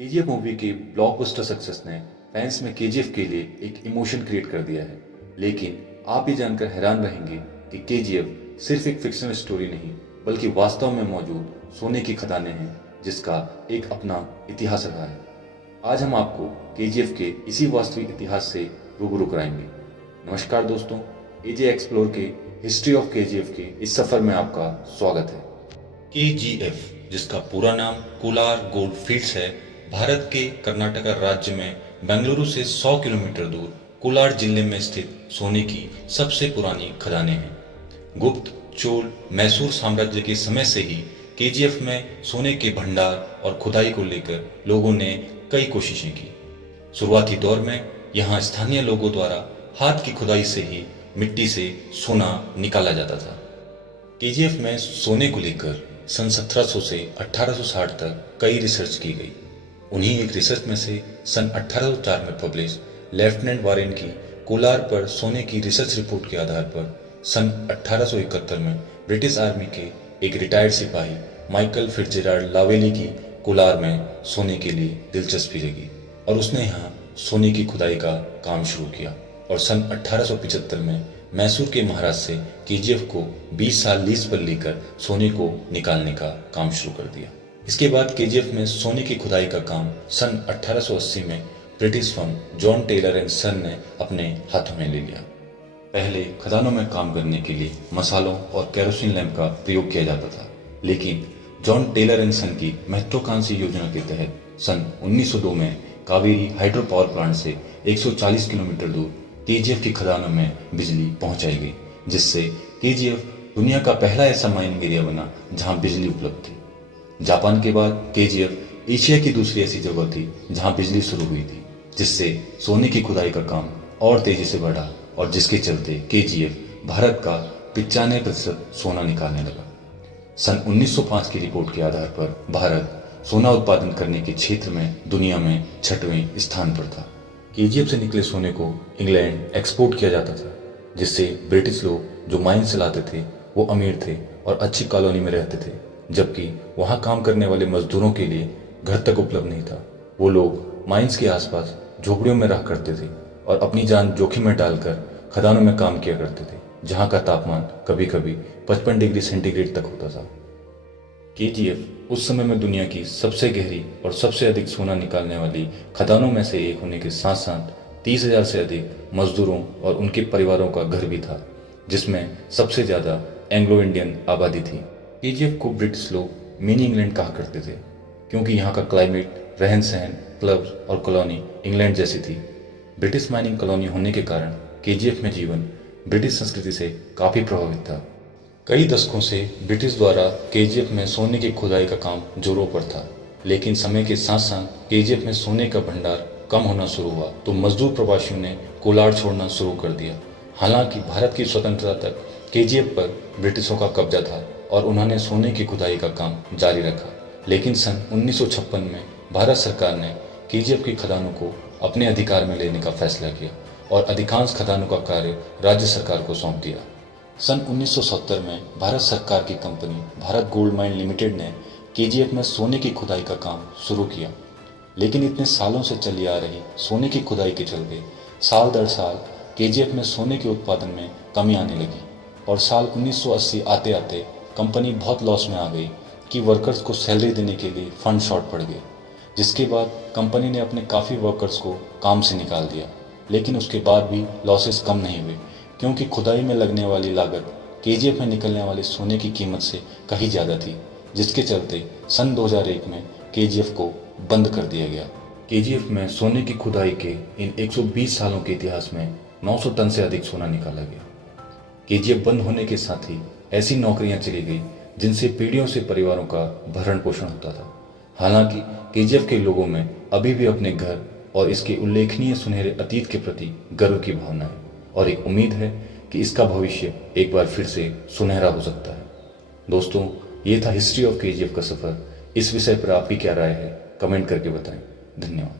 KGF movie के blockbuster success ने fans में केजीएफ के लिए एक इमोशन क्रिएट कर दिया है। लेकिन आप ये जानकर हैरान रहेंगे कि केजीएफ सिर्फ एक फिक्शनल स्टोरी नहीं बल्कि वास्तव में मौजूद सोने की खदानें हैं जिसका एक अपना इतिहास रहा है। आज हम आपको केजीएफ के इसी वास्तविक इतिहास से रूबरू कराएंगे। नमस्कार दोस्तों, एजे एक्सप्लोर के हिस्ट्री ऑफ केजीएफ के इस सफर में आपका स्वागत है। केजीएफ, जिसका पूरा नाम कोलार गोल्ड फील्ड्स है, भारत के कर्नाटका राज्य में बेंगलुरु से 100 किलोमीटर दूर कोलार जिले में स्थित सोने की सबसे पुरानी खदानें हैं। गुप्त, चोल, मैसूर साम्राज्य के समय से ही केजीएफ में सोने के भंडार और खुदाई को लेकर लोगों ने कई कोशिशें की। शुरुआती दौर में यहाँ स्थानीय लोगों द्वारा हाथ की खुदाई से ही मिट्टी से सोना निकाला जाता था। केजीएफ में सोने को लेकर सन 1700 से 1860 तक कई रिसर्च की गई। उन्हीं एक रिसर्च में से सन 1804 में पब्लिश लेफ्टिनेंट वारेन की कोलार पर सोने की रिसर्च रिपोर्ट के आधार पर सन 1871 में ब्रिटिश आर्मी के एक रिटायर्ड सिपाही माइकल फिट्जजेराल्ड लावेली की कोलार में सोने के लिए दिलचस्पी जगी और उसने यहाँ सोने की खुदाई का काम शुरू किया और सन 1875 में मैसूर के महाराज से केजीएफ को 20 साल लीज पर लेकर सोने को निकालने का काम शुरू कर दिया। इसके बाद केजीएफ में सोने की खुदाई का काम सन 1880 में British firm John Taylor and son ने अपने हाथों में ले लिया। पहले खदानों में काम करने के लिए मसालों और केरोसिन लैंप का प्रयोग किया जाता था, लेकिन जॉन टेलर एंड सन की महत्वाकांक्षी योजना के तहत सन 1902 में कावेरी हाइड्रो पावर प्लांट से 140 किलोमीटर दूर केजीएफ की खदानों में बिजली पहुंचाई गई, जिससे केजीएफ दुनिया का पहला ऐसा माइनिंग एरिया बना जहां बिजली उपलब्ध थी। जापान के बाद केजीएफ एशिया की दूसरी ऐसी जगह थी जहां बिजली शुरू हुई थी, जिससे सोने की खुदाई का काम और तेजी से बढ़ा और जिसके चलते केजीएफ भारत का 95% सोना निकालने लगा। सन 1905 की रिपोर्ट के आधार पर भारत सोना उत्पादन करने के क्षेत्र में दुनिया में 6वें स्थान पर था। केजीएफ से निकले सोने को इंग्लैंड एक्सपोर्ट किया जाता था, जिससे ब्रिटिश लोग जो माइन चलाते थे वो अमीर थे और अच्छी कॉलोनी में रहते थे, जबकि वहाँ काम करने वाले मजदूरों के लिए घर तक उपलब्ध नहीं था। वो लोग माइंस के आसपास झोपड़ियों में रहा करते थे और अपनी जान जोखिम में डालकर खदानों में काम किया करते थे, जहाँ का तापमान कभी कभी 55 डिग्री सेंटीग्रेड तक होता था। केजीएफ उस समय में दुनिया की सबसे गहरी और सबसे अधिक सोना निकालने वाली खदानों में से एक होने के साथ साथ 30,000 से अधिक मजदूरों और उनके परिवारों का घर भी था, जिसमें सबसे ज़्यादा एंग्लो इंडियन आबादी थी। केजीएफ को ब्रिटिश लोग मिनी इंग्लैंड कहा करते थे, क्योंकि यहाँ का क्लाइमेट, रहन सहन, क्लब्स और कॉलोनी इंग्लैंड जैसी थी। ब्रिटिश माइनिंग कॉलोनी होने के कारण केजीएफ में जीवन ब्रिटिश संस्कृति से काफ़ी प्रभावित था। कई दशकों से ब्रिटिश द्वारा केजीएफ में सोने की खुदाई का काम जोरों पर था, लेकिन समय के साथ साथ केजीएफ में सोने का भंडार कम होना शुरू हुआ तो मजदूर प्रवासियों ने कोलार छोड़ना शुरू कर दिया। हालांकि भारत की स्वतंत्रता तक केजीएफ पर ब्रिटिशों का कब्जा था और उन्होंने सोने की खुदाई का काम जारी रखा, लेकिन सन 1956 में भारत सरकार ने केजीएफ की खदानों को अपने अधिकार में लेने का फैसला किया और अधिकांश खदानों का कार्य राज्य सरकार को सौंप दिया। सन 1970 में भारत सरकार की company Bharat gold mine limited ने केजीएफ में सोने की खुदाई का काम शुरू किया, लेकिन इतने सालों से चली आ रही सोने की खुदाई के चलते साल दर साल केजीएफ में सोने के उत्पादन में कमी आने लगी और साल 1980 आते आते कंपनी बहुत लॉस में आ गई कि वर्कर्स को सैलरी देने के लिए फंड शॉर्ट पड़ गए, जिसके बाद कंपनी ने अपने काफ़ी वर्कर्स को काम से निकाल दिया। लेकिन उसके बाद भी लॉसेस कम नहीं हुए, क्योंकि खुदाई में लगने वाली लागत केजीएफ में निकलने वाले सोने की कीमत से कहीं ज़्यादा थी, जिसके चलते सन 2001 में केजीएफ को बंद कर दिया गया। केजीएफ में सोने की खुदाई के इन 120 सालों के इतिहास में 900 टन से अधिक सोना निकाला गया। केजीएफ बंद होने के साथ ही ऐसी नौकरियां चली गई जिनसे पीढ़ियों से परिवारों का भरण पोषण होता था। हालांकि केजीएफ के लोगों में अभी भी अपने घर और इसके उल्लेखनीय सुनहरे अतीत के प्रति गर्व की भावना है और एक उम्मीद है कि इसका भविष्य एक बार फिर से सुनहरा हो सकता है। दोस्तों, ये था हिस्ट्री ऑफ केजीएफ का सफ़र। इस विषय पर आपकी क्या राय है, कमेंट करके बताएं। धन्यवाद।